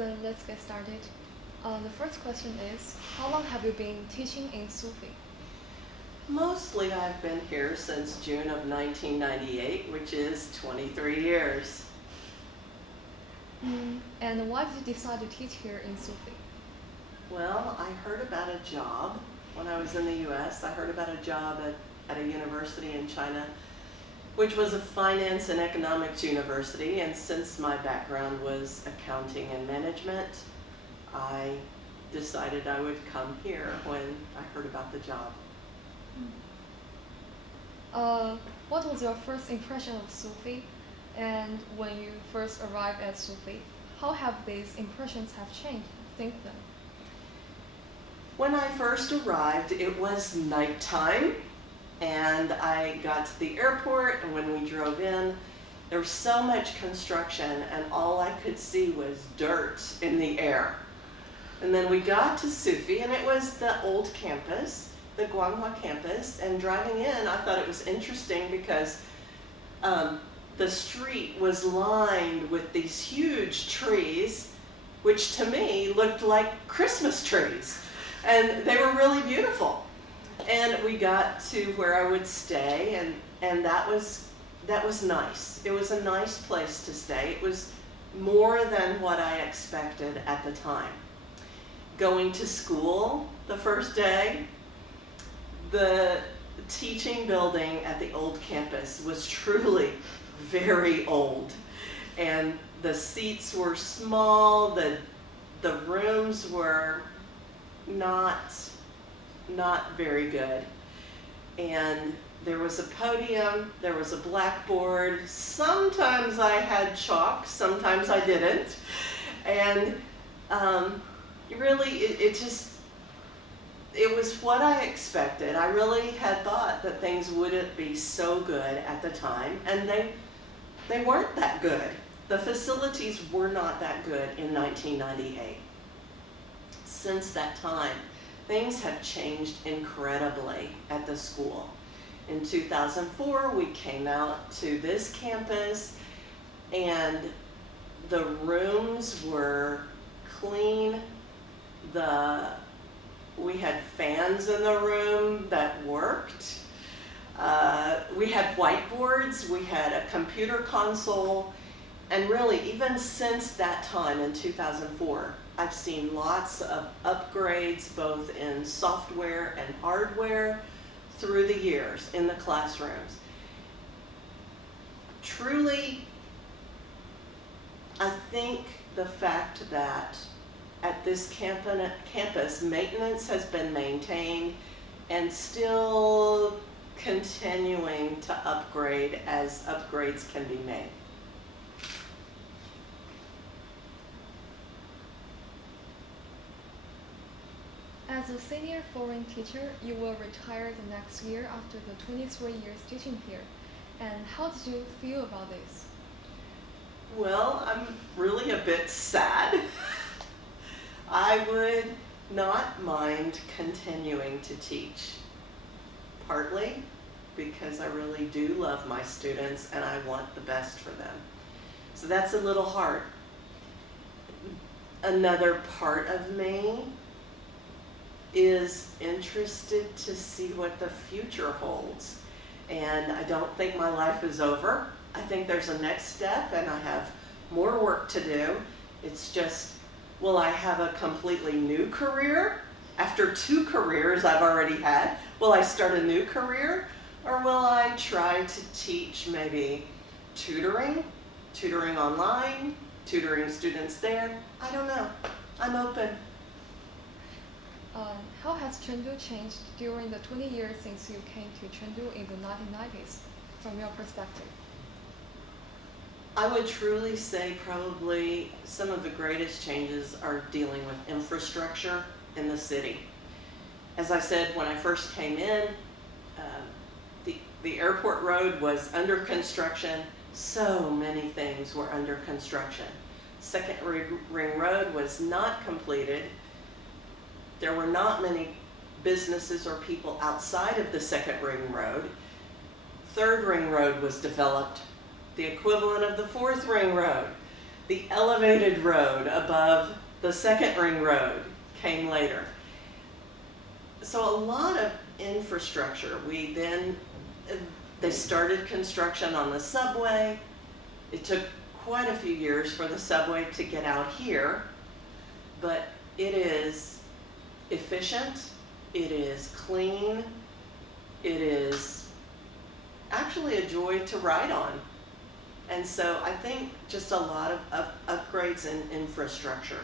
Then let's get started. The first question is, how long have you been teaching in SWUFE? Mostly I've been here since June of 1998, which is 23 years. And why did you decide to teach here in SWUFE? Well, I heard about a job when I was in the US. I heard about a job at a university in China, which was a finance and economics university. And since my background was accounting and management, I decided I would come here when I heard about the job. What was your first impression of SWUFE? And when you first arrived at SWUFE, how have these impressions have changed since then? When I first arrived, it was nighttime, and I got to the airport, and when we drove in, there was so much construction, and all I could see was dirt in the air. And then we got to SWUFE, and it was the old campus, the Guanghua campus, and driving in, I thought it was interesting because the street was lined with these huge trees, which to me looked like Christmas trees, and they were really beautiful. And we got to where I would stay, and that was nice. It was a nice place to stay. It was more than what I expected at the time. Going to school the first day, the teaching building at the old campus was truly very old, and the seats were small, the rooms were not very good, and there was a podium, there was a blackboard. Sometimes I had chalk, sometimes I didn't, and really it was what I expected. I really had thought that things wouldn't be so good at the time, and they weren't that good. The facilities were not that good in 1998. Since that time, things have changed incredibly at the school. In 2004, we came out to this campus, and the rooms were clean. We had fans in the room that worked. We had whiteboards, we had a computer console, and really even since that time in 2004, I've seen lots of upgrades both in software and hardware through the years in the classrooms. Truly, I think the fact that at this campus, maintenance has been maintained and still continuing to upgrade as upgrades can be made. As a senior foreign teacher, you will retire the next year after the 23 years teaching here. And how did you feel about this? Well, I'm really a bit sad. I would not mind continuing to teach, partly because I really do love my students and I want the best for them. So that's a little hard. Another part of me is interested to see what the future holds. And I don't think my life is over. I think there's a next step and I have more work to do. It's just, will I have a completely new career? After 2 careers I've already had, will I start a new career? Or will I try to teach maybe tutoring online, tutoring students there? I don't know. I'm open. How has Chengdu changed during the 20 years since you came to Chengdu in the 1990s, from your perspective? I would truly say probably some of the greatest changes are dealing with infrastructure in the city. As I said, when I first came in, the airport road was under construction. So many things were under construction. Second Ring Road was not completed. There were not many businesses or people outside of the Second Ring Road. Third Ring Road was developed, the equivalent of the Fourth Ring Road. The elevated road above the second ring road came later. So a lot of infrastructure. They started construction on the subway. It took quite a few years for the subway to get out here, but it is efficient, it is clean, it is actually a joy to ride on. And so I think just a lot of upgrades in infrastructure.